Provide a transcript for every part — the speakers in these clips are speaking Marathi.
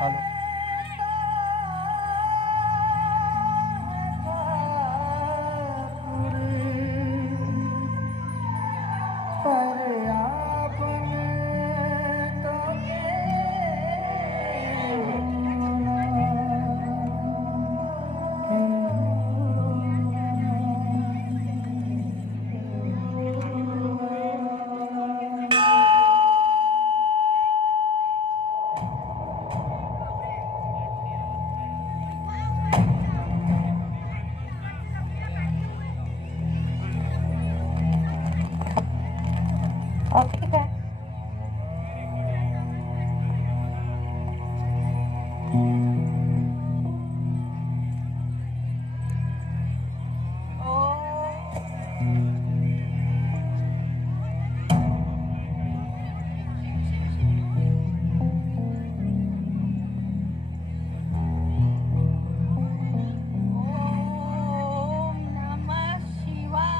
हॅलो हॅलो ओम नमः शिवाय.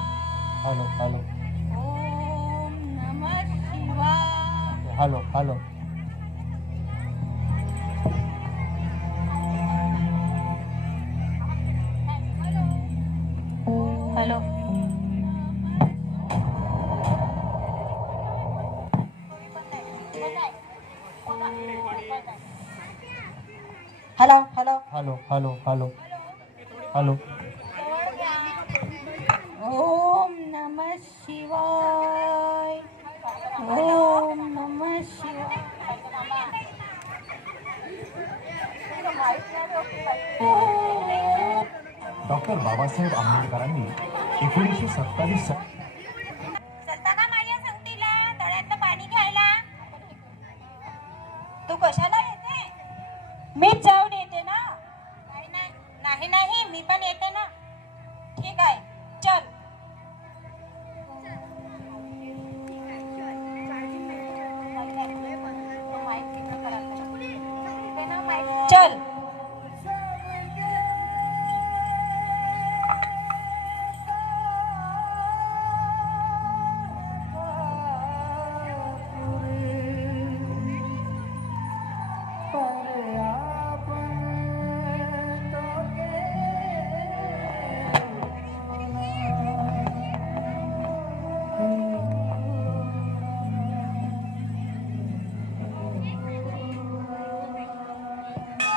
Hello hello hello hello hello hello hello hello hello ओम नमः शिवाय. ओम नमः शिवाय. डॉक्टर बाबासाहेब आंबेडकरांनी 1927 चलता का माझ्या संगतीला तळ्यातलं पाणी घ्यायला? तू कशाला येते? मीच जाऊन येते ना. नाही नाही मी पण येते ना. ठीक आहे चल. चल.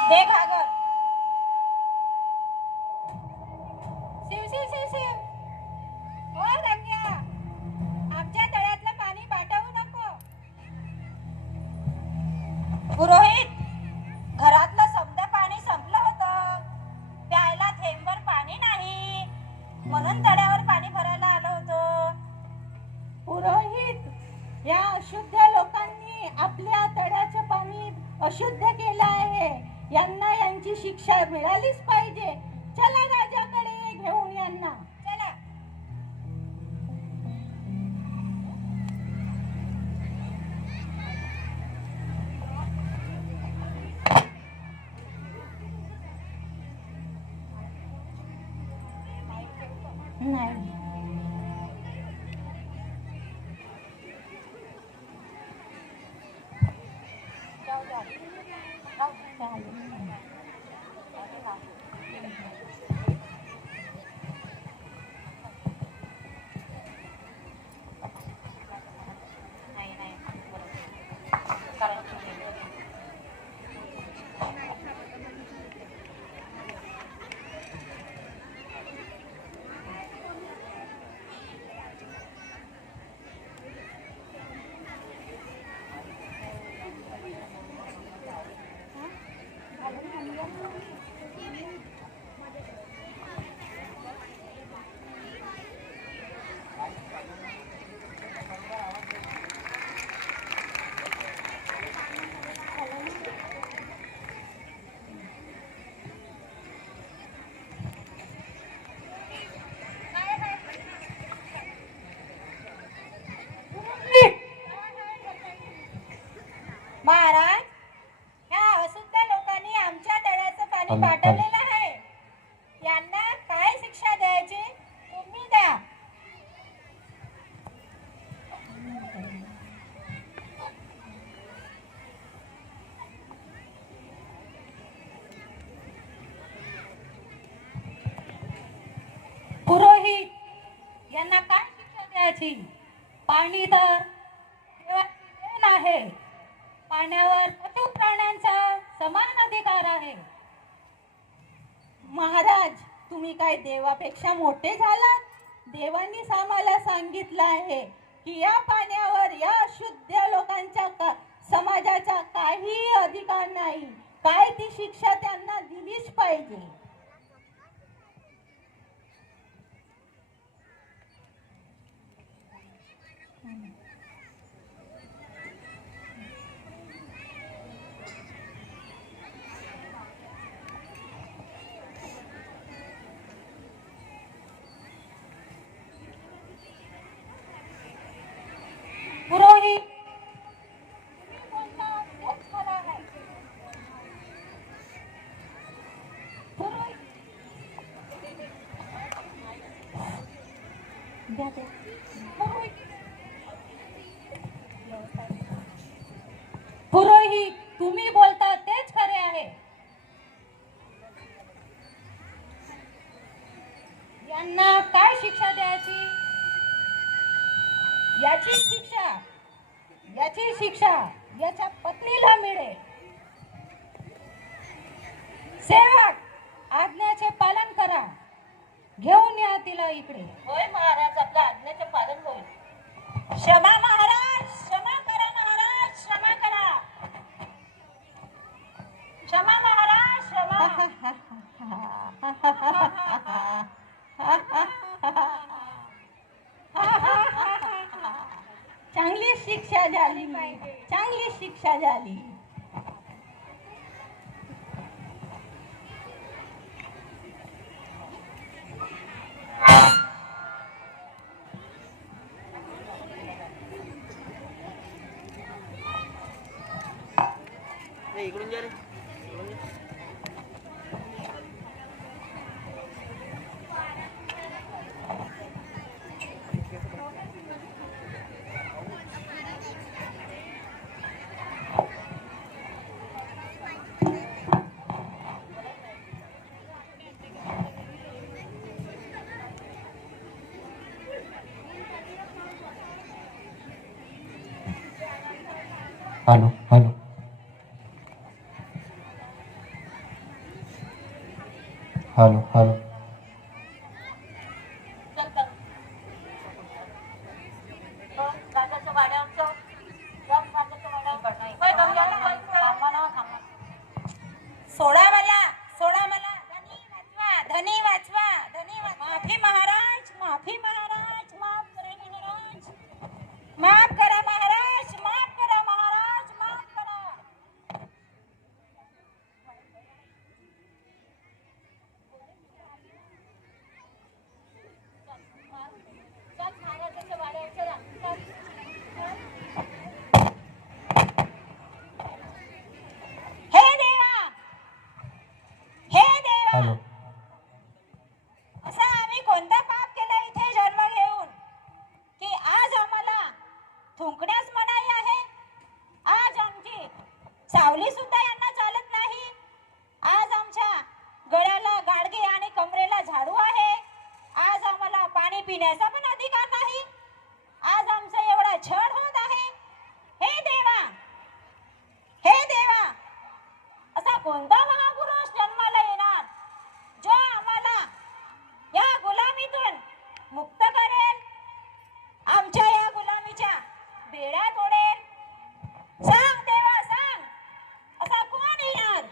दे घागर. शिव शिव शिव शिव. ओ रंग्या, आमच्या तळ्यातलं पाणी पाठवू नको. पुरोहित, घरातलं समद्या पाणी संपलं होतं. प्यायला थेंबभर पाणी नाही, म्हणून तळ्यावर पाणी भरायला आलो होतो. पुरोहित, या अशुद्ध लोकांनी आपल्या तळ्याचं पाणी अशुद्ध केलं आहे. यांना यांची शिक्षा मिळालीच पाहिजे. चला राजाकडे घेऊन यांना. चला. नाही यांना काय शिक्षा द्यायची? पाणी तर देवाची देण आहे. पाण्यावर पशु प्राण्यांचा समान अधिकार आहे. महाराज, तुम्ही काय देवापेक्षा मोठे झालात? देवांनीच आम्हाला सांगितलं आहे की या पाण्यावर या अशुद्ध लोकांच्या समाजाचा काही अधिकार नाही. काय ती शिक्षा त्यांना दिलीच पाहिजे. पुरोहित, पुरोहित, तुम्ही बोलता तेच खरे आहे. यांना काय शिक्षा द्यायची? याची शिक्षा याच्या पत्नीला मिळेल. सेवक, आज्ञेचे पालन करा. घेऊन या तिला इकडे. होय महाराज, आपल्या आज्ञेचे पालन होईल. क्षमा महाराज, क्षमा करा महाराज, क्षमा करा. क्षमा महाराज, क्षमा. चांगली शिक्षा झाली, चांगली शिक्षा झाली. इकडून जा रे. हॅलो हॅलो हॅलो हॅलो सोडा मला, सोडा मला. धनी वाचवा, धनी वाचवा, धनी वाचवा. माफी महाराज, माफी महाराज, माफ करा महाराज, माफ करा महाराज, माफ करा महाराज, माफ करा. हे देवा, हे देवा, हॅलो असा आम्ही कोणता पाप केला इथे जन्म घेऊन की आज आम्हाला थुंकण्यास मनाई आहे? आज आमची सावली सुद्धा यांना चालत नाही. आज आमच्या गळ्याला गाडगे आणि कमरेला झाडू आहे. आज आम्हाला पाणी पिण्याचा पण अधिकार नाही. आज आमचा एवढा छळ होत आहे. हे देवा, हे देवा, असा कोणता महापुरुष जन्माला येणार जो आम्हाला या गुलामीतून मुक्त करेल, आमच्या या गुलामीच्या बेड्या तोडेल? सांग देवा, सांग, असा कोण येणार?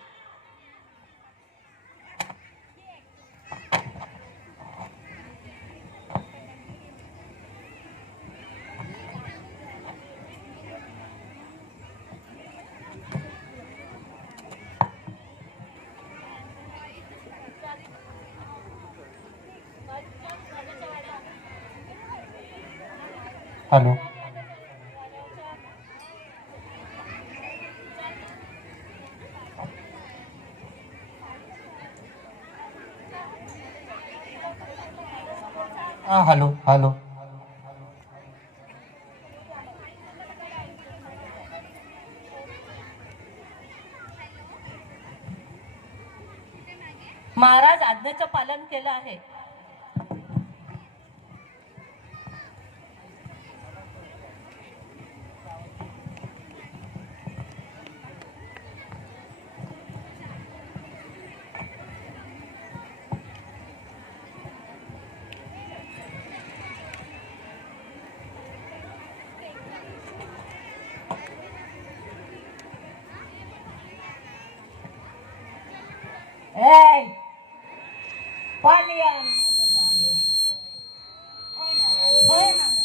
हॅलो हॅलो हॅलो महाराज आज्ञेचं पालन केलं आहे. ए, पाणी आण माझ्यासाठी. होय महाराज, होय महाराज.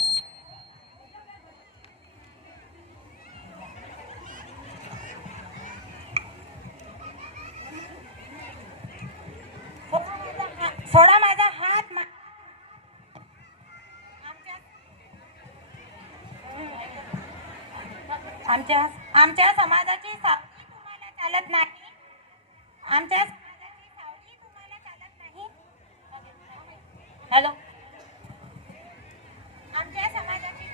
सोडा माझा हात आमच्या आमच्या समाजाची सावली तुम्हाला चालत नाही. आमच्या समाजाची सावली तुम्हाला चालत नाही. हॅलो, आमच्या समाजाची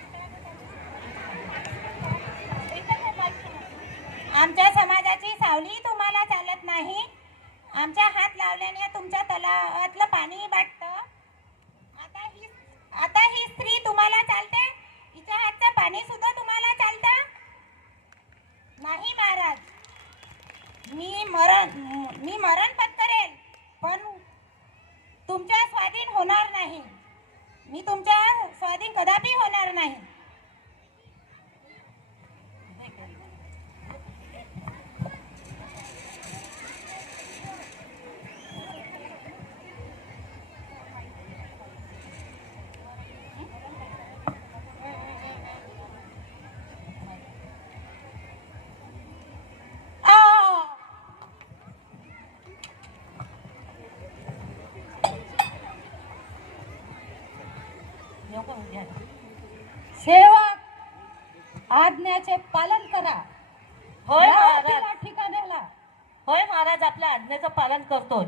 आमच्या समाजाची सावली तुम्हाला चालत नाही. आमच्या हात लावल्याने तुमच्या तलावातलं पाणी बाटतं. आता ही स्त्री तुम्हाला चालते. हिच्या हातचं पाणी सुद्धा तुम्हाला चालतं नाही महाराज. मी मरण पत्करेल पण तुमच्या स्वाधीन होणार नाही. मी तुमच्या स्वाधीन कदापि होणार नाही. सेवक आज्ञाचे पालन करा. होय या महाराज. तिला ठिकाण्याला. होय महाराज, आपल्या आज्ञेचं पालन करतोय.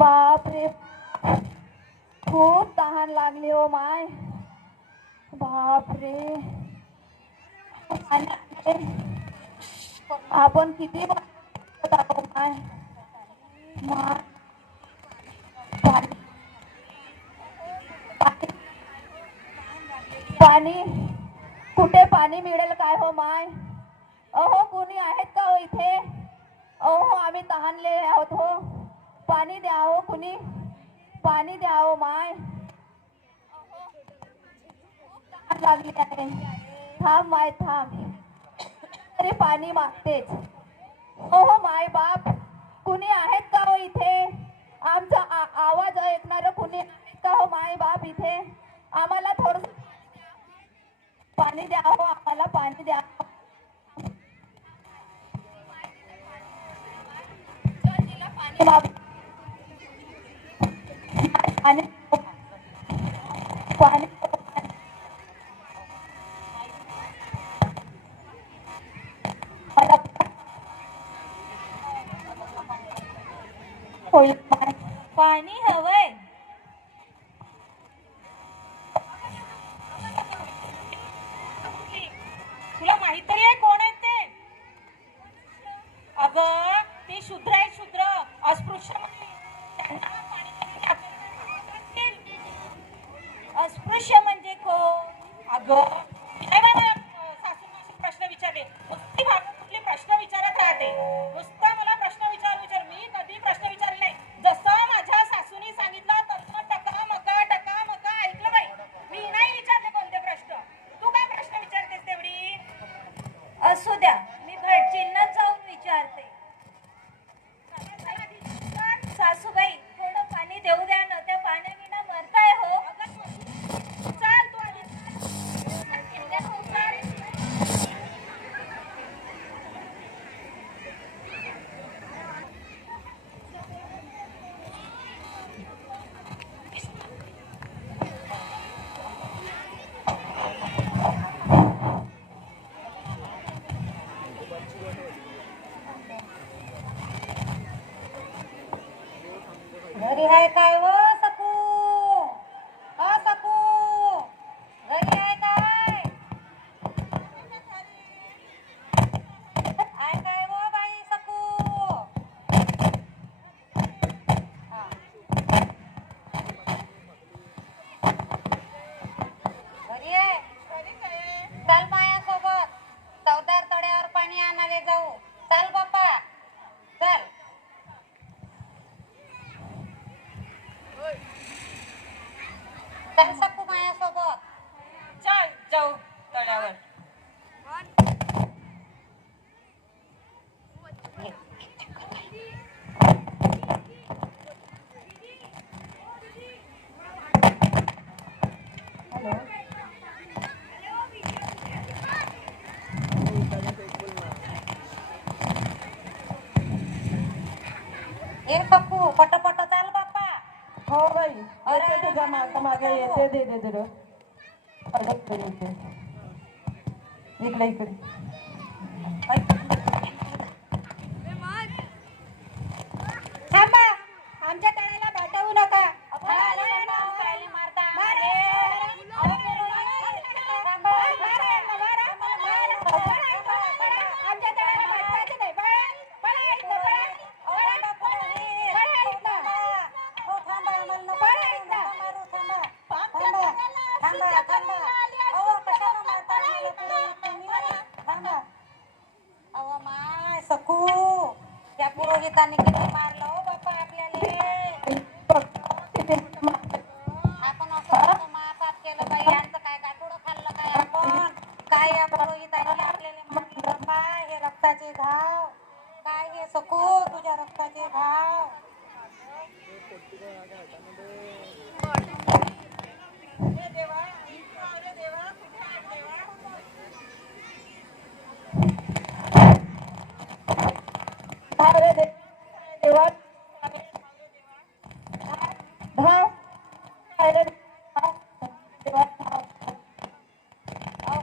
बापरे, खूप तहान लागली हो माय. बापरे, आपण किती माय. पाणी कुठे पाणी मिळेल काय हो माय. अहो कोणी आहेत का हो इथे. अहो आम्ही तहानले आहोत हो. पाणी द्या हो कुणी. पाणी द्या हो माय. तहान लागली आहे. थांब माय थांब. तरी पाणी मागतेच. ओहो माय बाप, कुणी आहेत का हो इथे. आमचा आवाज ऐकणार कुणी आहेत का हो माय बाप इथे. आम्हाला थोडं पाणी द्या हो. आम्हाला पाणी द्या. पाणी माग. आणि पाणी होईल. पाणी हवंय. तुला माहित तरी आहे कोण आहेत ते. अगं ते शूद्र आहेत. शूद्र अस्पृश्य अस्पृश्य म्हणजे कोण. अगं सासून प्रश्न विचारले. नुसती भागात कुठले प्रश्न विचारत राहते. नुसता मला प्रश्न विचार. मी कधी प्रश्न विचारले नाही. जसं माझ्या सासूनी सांगितलं तसं टका मका ऐकलं बाई. मी नाही विचारले कोणते प्रश्न. तू काय प्रश्न विचारतेस तेवढी. असू द्या, मी भटजींना जाऊन विचारते. सासूबाई थोडं पाणी देऊ द्या ना. त्या पाण्याविना मरताय हो. चाल तू आधी. घरी आहे काय हो सकू. सकू घरी आहे काय. आहे काय हो बाई सकू. चल सकू माझ्यासोबत. चल जाऊ तळ्यावर. ए सकू पटपट चाल बाप्पा. हो बाई अरे, येते तुझ्या मागे येते दे दे दे अडकते येते. इकडे इकडे थांबा, आमच्या तळ्याला पाठवू नका. आमच्या तळ्याला पाठवायचं नाही. पळा इथनं, सकू त्या पुरोहिताने किती मारलं हो बाप्पा आपल्याला. आपण असं महापाप केलं बाई. यांचं काय गाठोडं खाल्लं काय आपण. काय या पुरोहिताने आपल्याला मारलं बाप्पा. हे रक्ताचे घाव काय हे सकू तुझ्या रक्ताचे घाव.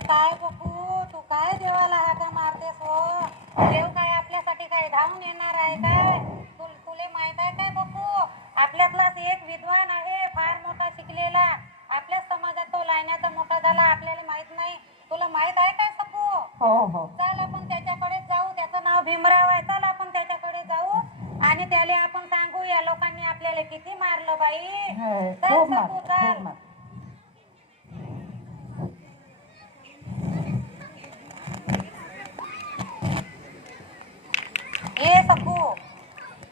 काय बघू तू काय देवाला हाका मारतेस हो. देव काय आपल्यासाठी काय धावून येणार आहे काय. तुले माहित आहे काय बघू. आपल्यातलाच एक विद्वान आहे फार मोठा शिकलेला. आपल्याच समाजात तो लायण्याचा मोठा झाला. आपल्याला माहित नाही. तुला माहित आहे काय सकू. हो हो चल आपण त्याच्याकडे जाऊ. त्याचं नाव भीमराव आहे. चल आपण त्याच्याकडे जाऊ आणि त्याला आपण सांगू या लोकांनी आपल्याला किती मारलं बाई. चल खूप सकू मार चल. खूप मार. ए सकू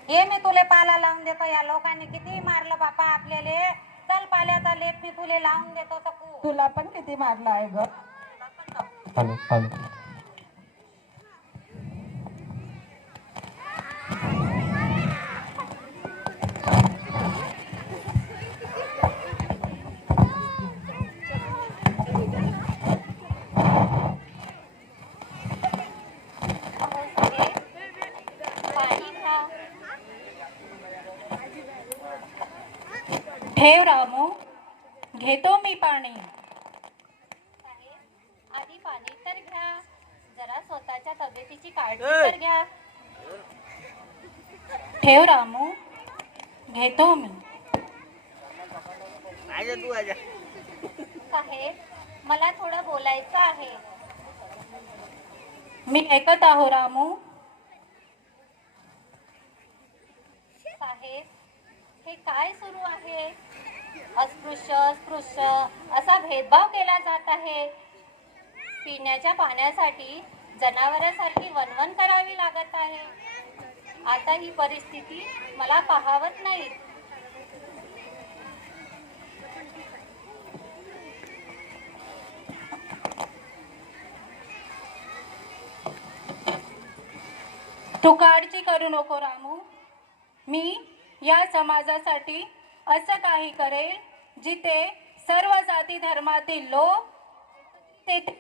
ये मी तुले पाला लावून देतो. या लोकांनी किती मारलं बापा आपल्याला. चल पाल्याचा लेप मी तुले लावून देतो सकू. तुला पण किती मारला आहे ग. हॅलो हॅलो ठेव रामू, घेतो मी पाणी. आधी पाणी तर घ्या. जरा स्वतःच्या तब्येतीची काळजी तर घ्या. ठेव रामू, घेतो मी. साहेब मला थोडं बोलायचं आहे. मी ऐकत आहो रामू. साहेब हे काय सुरू आहे. अस्पृश्य स्पृश्य असा भेदभाव केला जात आहे. पिण्याच्या पाण्यासाठी जनावरांसारखी वणवण करावी लागत आहे. आता ही परिस्थिती मला पाहावत नाही. तू काळजी करू नको रामू. मी या समाजासाठी असं काही करेल जिथे सर्व जाती धर्मातील लोक तेथे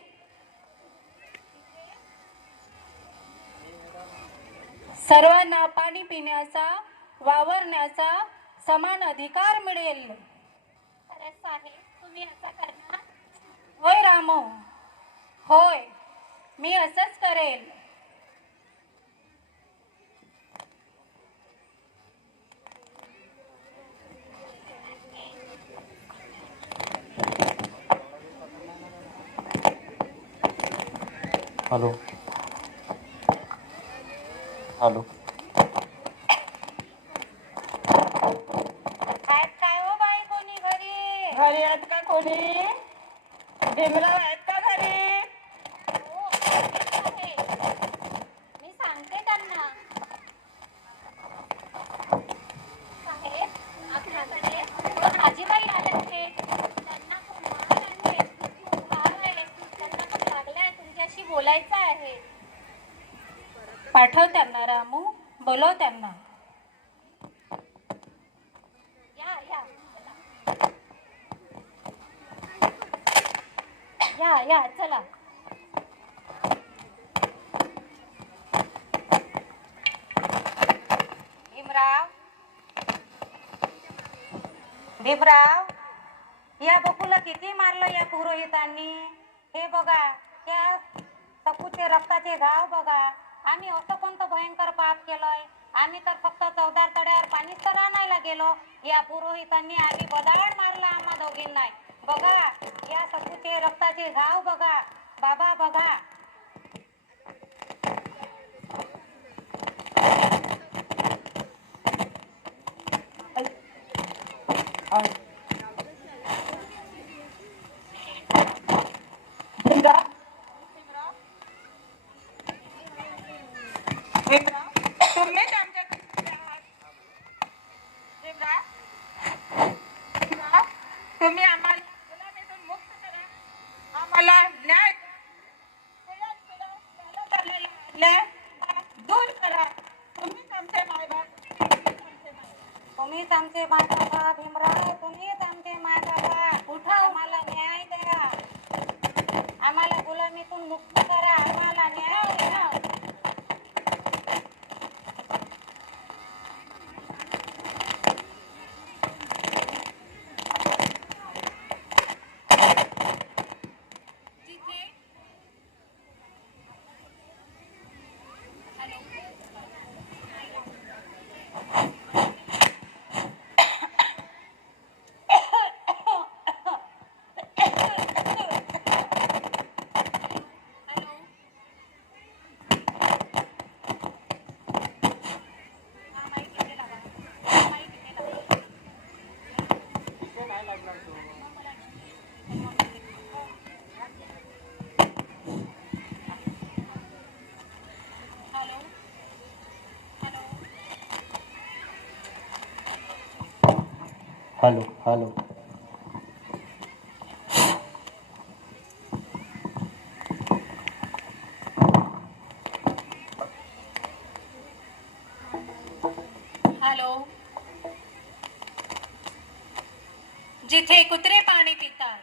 सर्वांना पाणी पिण्याचा वावरण्याचा समान अधिकार मिळेल. खरंच साहेब तुम्ही असं करणार. होय रामू, होय, मी असंच करेल. हॅलो हॅलो आहेत काय हो बाई कोणी घरी. घरी आहेत का कोणी. भीमराव आहेत का घरी. हो, आहे. मी सांगते त्यांना. साहेब आपल्याकडे दोन आजीबाई आले आहेत. पाठव त्यांना रामू, बोलव त्यांना. या या या या चला. भीमराव, भीमराव, या बकुला किती मारलं या पुरोहितांनी. हे बघा, त्या सकूचे रक्ताचे घाव बघा. आम्ही असं कोणतं भयंकर पाप केलंय? आम्ही तर फक्त चौदार तड्यावर पाणीच तर आणायला गेलो. या पुरोहितांनी आधी बदाड मारला आम्हा दोघींना. बघा, या सकूचे रक्ताचे घाव बघा. बाबा बघा. तुम्हीच आमच्या तुम्ही आम्हाला गुलामीतून मुक्त करा. आम्हाला न्याय दूर करा. तुम्हीच आमचे मायबाप. तुम्हीच आमचे मायबाबा. भीमराव, तुम्हीच आमचे मायबाबा. उठा, आम्हाला न्याय द्या. आम्हाला गुलामीतून मुक्त करा. आम्हाला न्याय द्या. Hello hello. हॅलो. जिथे कुत्रे पाणी पितात,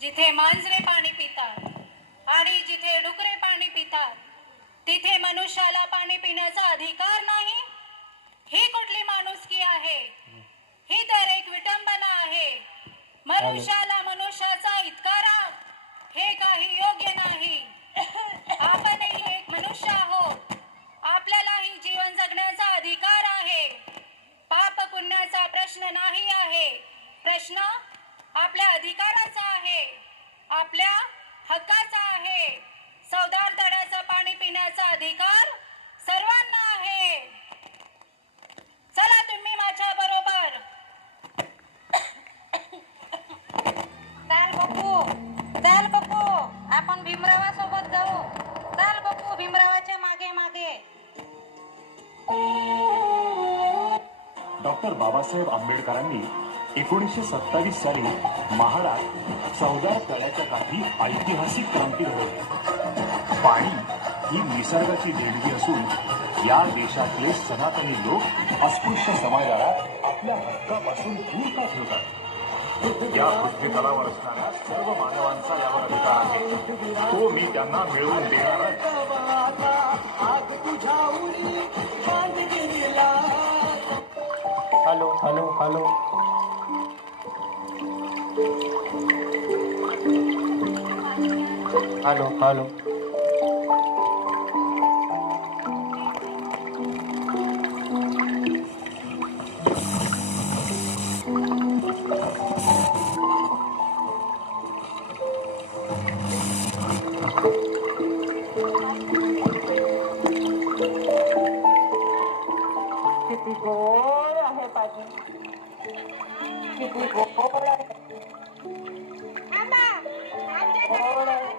जिथे मांजरे पाणी पितात आणि जिथे डुकरे पाणी पितात, तिथे मनुष्याला पाणी पिण्याचा अधिकार नाही. ही कुठली माणुसकी आहे? ही तर एक विटंबना आहे. मनुष्याला मनुष्याचा इतका राग, हे काही योग्य नाही. आपणही एक मनुष्य आहोत. आपल्यालाही जीवन जगण्याचा अधिकार आहे. पाप पुण्याचा प्रश्न नाही आहे. प्रश्न आपल्या अधिकाराचा आहे, आपल्या हक्काचा आहे. चौदार तड्याचं पाणी पिण्याचा अधिकार सर्वांना आहे. चला तुम्ही माझ्या बरोबर. चाल बघू, चाल बघू. आपण भीमरावासोबत जाऊ. चाल बघू, भीमरावाच्या मागे मागे. डॉक्टर बाबासाहेब आंबेडकरांनी 1927 साली महाडात चौदार तळ्याच्या काठी ऐतिहासिक क्रांती घडवली. पाणी ही निसर्गाची देणगी असून या देशातले सनातनी लोक अस्पृश्य समाजाला आपल्या हक्कापासून दूर का ठेवतात? या पृथ्वीतलावर असणाऱ्या सर्व मानवांचा यावर अधिकार आहे. तो मी त्यांना मिळवून देणारच. Hello hello hello. Hello hello. किती गोड आहे पाणी, किती गोड आहे. गोड आहे.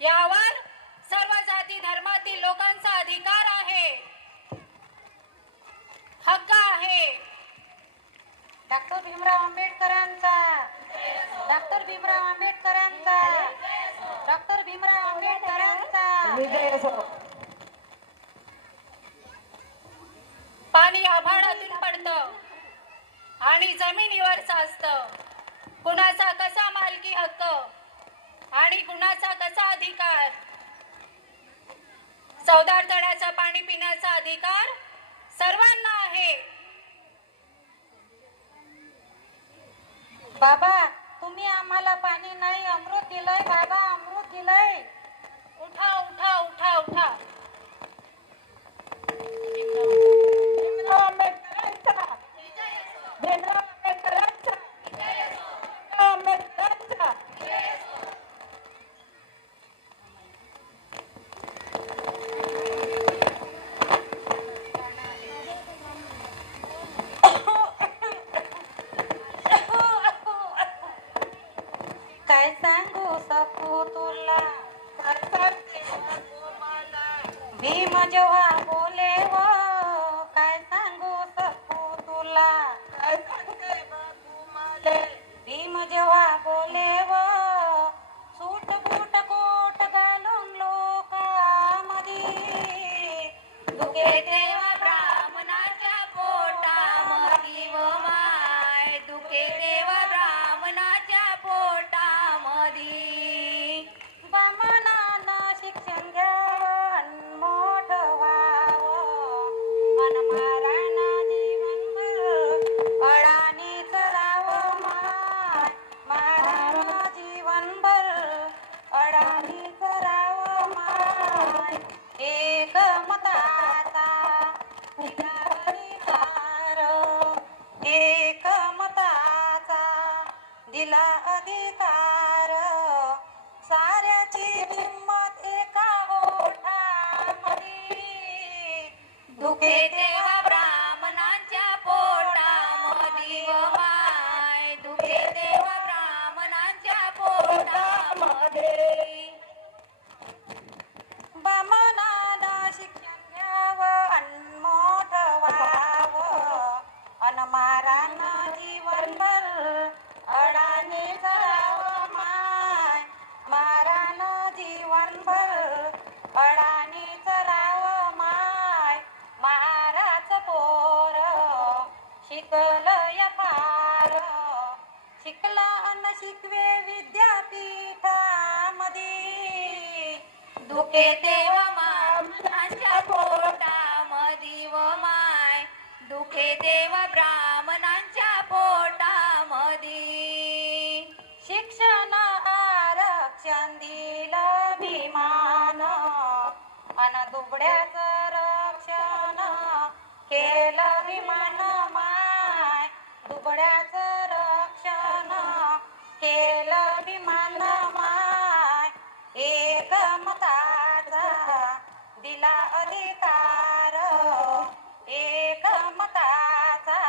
यावर सर्व जाती धर्मातील लोकांचा अधिकार आहे, हक्क आहे. डॉक्टर भीमराव आंबेडकरांचा, डॉक्टर भीमराव आंबेडकरांचा, डॉक्टर भीमराव आंबेडकरांचा. पाणी आभाळातून पडतं आणि जमिनीवर साचतं. कुणाचा कसा मालकी हक्क आणि कुणाचा कसा अधिकार. चवदार तळ्याचं पाणी पिण्याचा अधिकार सर्वांना आहे. बाबा, तुम्ही आम्हाला पाणी नाही अमृत दिलंय. बाबा, अमृत दिलंय. उठा उठा उठा उठा. भीमराव आंबेडकरांचा, भीमराव आंबेडकरांचा, भीमराव आंबेडकरांचा. काय सांगू सकू तुला, भीम जेव्हा बोले व काय सांगू सकू तुला. भीम जेव्हा बोले व सूट बूट कोट घालून लोकांमध्ये दुखे तेव्हा ब्राह्मणाच्या पोटामध्ये व माय दुखे तेव्हा ब्राह्मणाच्या पोटामध्ये. बामणानं शिक्षण घ्यावं मोठ व्हावं अन महाराणा जीवनभर अडाणीच राहावं माय. महाराणा जीवनभर अडाणीच राहावं माय. एक मताचा दिला अधिकार, एक मताचा दिला अधिकार. साऱ्याची किंमत एका ओठामध्ये दुखे तेव्हा ब्राह्मणांच्या पोटामध्ये व माय दुखे तेव्हा ब्राह्मणांच्या पोटामध्ये. बामणानं शिक्षण घ्यावं अनमोठ व्हावं अन महाराणा जीवनभर अडाणी करावं माय. महाराणा जीवनभर अडाणी करावं माय. महाराज पोर शिकलं या फार, शिकला अन शिकवे विद्यापीठामध्ये दुखे तेव्हा ब्राह्मणाच्या पोटामध्ये व माय दुखे तेव्हा ब्राह्मणांच्या पोटामध्ये. शिक्षण आरक्षण दिलं भीमान अन दुबड्याचं रक्षण केलं भीमान माय. दुबड्याचं रक्षण केलं भीमान माय. एक मताचा दिला अधिकार, एक मताचा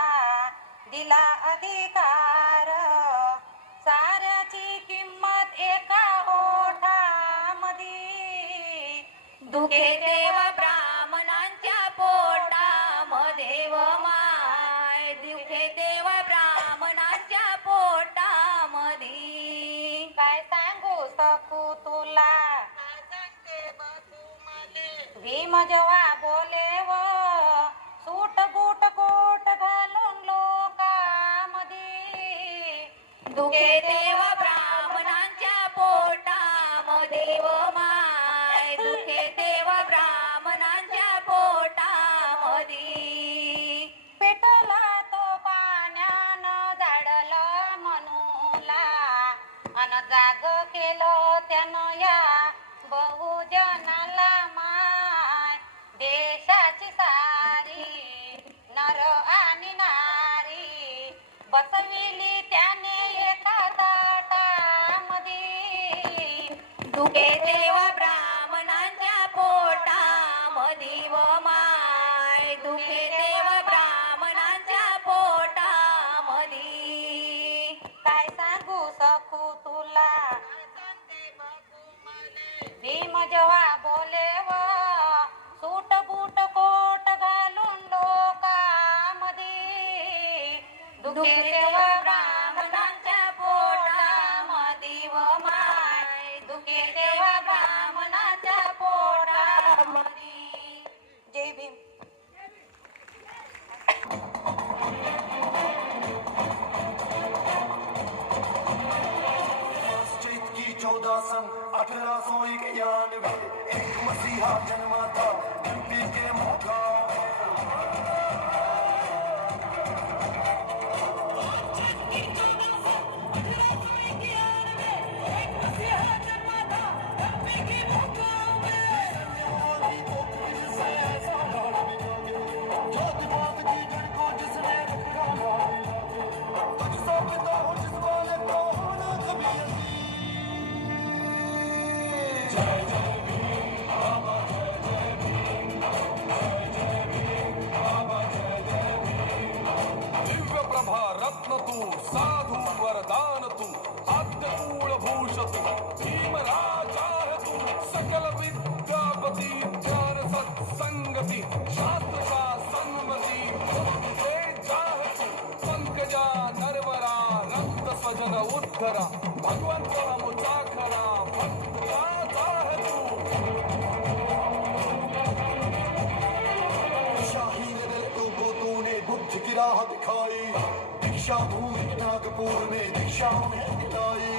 दिला अधिकार. साऱ्याची किंमत एका ओठामध्ये दुखे तेव्हा ब्राह्मणांच्या पोटामध्ये व माय दुखे तेव्हा ब्राह्मणांच्या पोटामध्ये. काय सांगू सकू तुला, भीम जेव्हा बोले व सूट बूट कोट घालून लोकांमध्ये दुखे तेव्हा ब्राह्मणांच्या पोटामध्ये व माय दुखे तेव्हा ब्राह्मणांच्या पोटामध्ये. पेटला तो पाण्यानं जाडलं मनूला अन जाग केलं त्यानं या बहुजनाला माय. देशाची सारी नर आणि नारी बसविली त्याने एका ताटामध्ये दुखे तेव्हा ब्राह्मणांच्या पोटामध्ये व माय दुखे तेव्हा ब्राह्मणांच्या पोटामध्ये. काय सांगू सकू तुला, 1891 एक मसीहा जन्मा था एमपी के मुकाम रत्न तू साधू वरदान तू आद्यकूळ भूष तू भीमराजा तू सकल विद्यापति ज्ञान सत्संगति शास्त्र का सन्मति जाह तू पंकजा नरवरा रक्त स्वजन उद्धरा भगवंता मुचाखरा भक्ता जाह तू शाही ने दिल को तूने बुद्ध की राह दिखाई दीक्षा भूमि नागपुर में दीक्षा उन्हें दिलाई